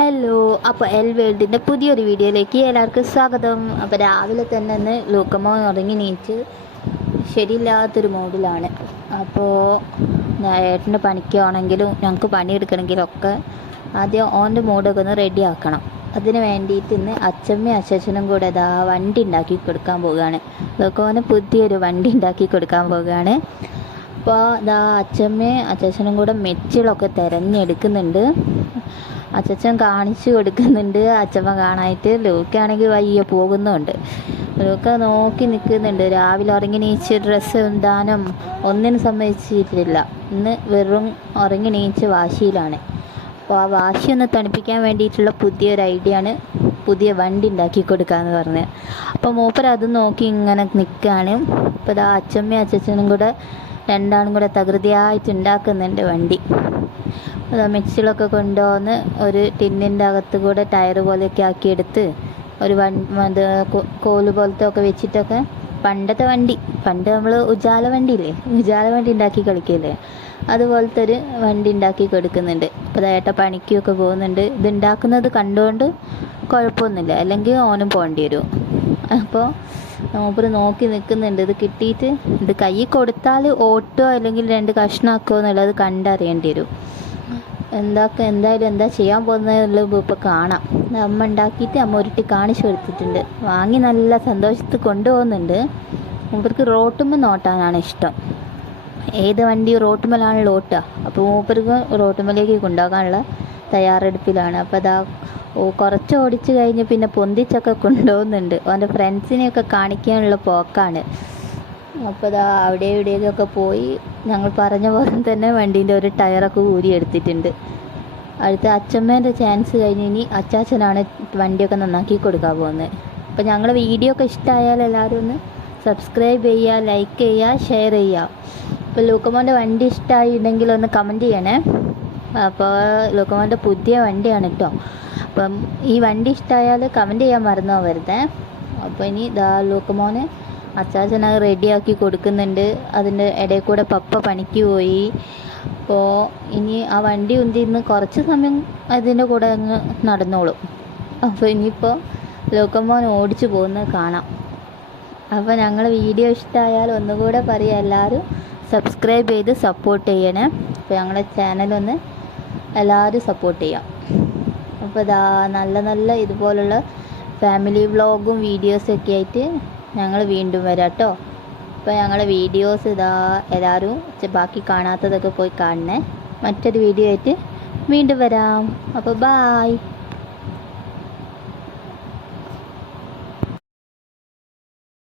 Hello, അപ്പോൾ വേൾഡിൻ്റെ പുതിയൊരു വീഡിയോയിലേക്ക് എല്ലാവർക്കും സ്വാഗതം. അപ്പോൾ രാവിലെ തന്നെ ലൂക്കമ്മ ഉറങ്ങി നീച്ച് ശരിയില്ലാത്തൊരു മൂഡിലാണ്. അപ്പോൾ ഏട്ടൻ്റെ പണിക്കാണെങ്കിലും ഞങ്ങൾക്ക് പണിയെടുക്കണമെങ്കിലും ഒക്കെ ആദ്യം ഓൻ്റെ മൂഡൊക്കെ ഒന്ന് റെഡി ആക്കണം. അതിന് വേണ്ടിയിട്ട് ഇന്ന് അച്ഛമ്മയും അച്ഛനും കൂടെ വണ്ടി ഉണ്ടാക്കി കൊടുക്കാൻ പോവുകയാണ്. ലൂക്കമ്മന് പുതിയൊരു വണ്ടി ഉണ്ടാക്കി കൊടുക്കാൻ പോവുകയാണ്. അപ്പോൾ അച്ഛമ്മയും അച്ഛനും കൂടെ മെച്ചിലൊക്കെ തിരഞ്ഞെടുക്കുന്നുണ്ട്. അച്ഛൻ കാണിച്ചു കൊടുക്കുന്നുണ്ട്. അച്ഛമ്മ കാണാനായിട്ട് ലൂക്കാണെങ്കിൽ വയ്യ പോകുന്നുണ്ട്. ലൂക്ക നോക്കി നിൽക്കുന്നുണ്ട്. രാവിലെ ഉറങ്ങി നീച്ച് ഡ്രസ്സ് ദാനം ഒന്നിനും സമ്മതിച്ചിട്ടില്ല. ഇന്ന് വെറും ഉറങ്ങി നീച്ച് വാശിയിലാണ്. അപ്പോൾ ആ വാശി ഒന്ന് തണുപ്പിക്കാൻ വേണ്ടിയിട്ടുള്ള പുതിയൊരു ഐഡിയ ആണ് പുതിയ വണ്ടി ഉണ്ടാക്കി കൊടുക്കാമെന്ന് പറഞ്ഞത്. അപ്പോൾ മൂപ്പർ അത് നോക്കി ഇങ്ങനെ നിൽക്കുകയാണ്. ഇപ്പോൾ അച്ഛമ്മയും അച്ഛനും കൂടെ രണ്ടാളും കൂടെ തകൃതിയായിട്ട് ഉണ്ടാക്കുന്നുണ്ട് വണ്ടി. മിക്സിലൊക്കെ കൊണ്ടുവന്ന് ഒരു ടിന്നിൻ്റെ അകത്ത് കൂടെ ടയർ പോലെയൊക്കെ ആക്കിയെടുത്ത് ഒരു കോല് പോലത്തെ ഒക്കെ വെച്ചിട്ടൊക്കെ പണ്ട് നമ്മൾ ഉജാല വണ്ടിയില്ലേ, ഉജാല വണ്ടി ഉണ്ടാക്കി കളിക്കില്ലേ, അതുപോലത്തെ ഒരു വണ്ടി ഉണ്ടാക്കി കൊടുക്കുന്നുണ്ട്. അപ്പോൾ ഏട്ട പണിക്കൊക്കെ പോകുന്നുണ്ട്. ഇത് ഉണ്ടാക്കുന്നത് കണ്ടുകൊണ്ട് കുഴപ്പമൊന്നുമില്ല, അല്ലെങ്കിൽ ഓനും പോകേണ്ടി വരും. അപ്പോൾ മൂപ്പർ നോക്കി നിൽക്കുന്നുണ്ട്. ഇത് കിട്ടിയിട്ട് ഇത് കൈ കൊടുത്താൽ ഓട്ടോ അല്ലെങ്കിൽ രണ്ട് കഷ്ണമാക്കുമോ എന്നുള്ളത് കണ്ടറിയേണ്ടി വരും. എന്തായാലും എന്താ ചെയ്യാൻ പോകുന്നതെന്നുള്ളത് ഇപ്പോൾ കാണാം. അമ്മ ഉണ്ടാക്കിയിട്ട് അമ്മ ഉരുട്ടി കാണിച്ചു കൊടുത്തിട്ടുണ്ട്. വാങ്ങി നല്ല സന്തോഷത്തിൽ കൊണ്ടുപോകുന്നുണ്ട്. മൂപ്പർക്ക് റോട്ടുമ്മൽ നോട്ടാനാണ് ഇഷ്ടം. ഏത് വണ്ടി റോട്ടുമ്മലാണല്ലോ ഓട്ടുക. അപ്പോൾ മൂപ്പർക്ക് റോട്ടുമ്മലേക്ക് കൊണ്ടുപോകാനുള്ള തയ്യാറെടുപ്പിലാണ്. അപ്പോൾ കുറച്ച് ഓടിച്ച് കഴിഞ്ഞ് പിന്നെ പൊന്തിച്ചൊക്കെ കൊണ്ടുപോകുന്നുണ്ട്. അവൻ്റെ ഫ്രണ്ട്സിനെയൊക്കെ കാണിക്കാനുള്ള പോക്കാണ്. അപ്പോൾ അവിടെ ഇവിടെയൊക്കെ പോയി ഞങ്ങൾ പറഞ്ഞ പോലെ തന്നെ വണ്ടീൻ്റെ ഒരു ടയറൊക്കെ ഊരിയെടുത്തിട്ടുണ്ട്. അടുത്ത അച്ഛമ്മേൻ്റെ ചാൻസ് കഴിഞ്ഞ് ഇനി അച്ചാച്ചനാണ് വണ്ടിയൊക്കെ നന്നാക്കി കൊടുക്കാൻ പോകുന്നത്. അപ്പോൾ ഞങ്ങളുടെ വീഡിയോ ഒക്കെ ഇഷ്ടമായാൽ എല്ലാവരും ഒന്ന് സബ്സ്ക്രൈബ് ചെയ്യുക, ലൈക്ക് ചെയ്യുക, ഷെയർ ചെയ്യുക. അപ്പോൾ ലൂക്കമ്മോൻ്റെ വണ്ടി ഇഷ്ടമായിട്ടുണ്ടെങ്കിൽ ഒന്ന് കമൻറ്റ് ചെയ്യണേ. അപ്പോൾ ലൂക്കമ്മോൻ്റെ പുതിയ വണ്ടിയാണ് കേട്ടോ. അപ്പം ഈ വണ്ടി ഇഷ്ടമായാൽ കമൻറ്റ് ചെയ്യാൻ മറന്നു പോകരുതേ. അപ്പോൾ ഇനി ലൂക്കമ്മോന് അച്ചാച്ചൻ അത് റെഡിയാക്കി കൊടുക്കുന്നുണ്ട്. അതിൻ്റെ ഇടയിൽ കൂടെ പപ്പ പണിക്ക് പോയി. അപ്പോൾ ഇനി ആ വണ്ടി ഉന്തിന്ന് കുറച്ച് സമയം അതിൻ്റെ കൂടെ അങ്ങ് നടന്നോളും. അപ്പോൾ ഇനിയിപ്പോൾ ലൂക്കമ്മോൻ ഓടിച്ചു പോകുന്നത് കാണാം. അപ്പോൾ ഞങ്ങൾ വീഡിയോ ഇഷ്ടമായാൽ ഒന്നുകൂടെ പറയുക, എല്ലാവരും സബ്സ്ക്രൈബ് ചെയ്ത് സപ്പോർട്ട് ചെയ്യണേ. അപ്പോൾ ഞങ്ങളുടെ ചാനലൊന്ന് എല്ലാവരും സപ്പോർട്ട് ചെയ്യാം. അപ്പോൾ നല്ല ഇതുപോലുള്ള ഫാമിലി വ്ളോഗും വീഡിയോസൊക്കെ ആയിട്ട് ഞങ്ങൾ വീണ്ടും വരാം കേട്ടോ. അപ്പോൾ ഞങ്ങളുടെ വീഡിയോസ് എല്ലാവരും ബാക്കി കാണാത്തതൊക്കെ പോയി കാണണേ. മറ്റൊരു വീഡിയോ ആയിട്ട് വീണ്ടും വരാം. അപ്പോൾ ബായ്.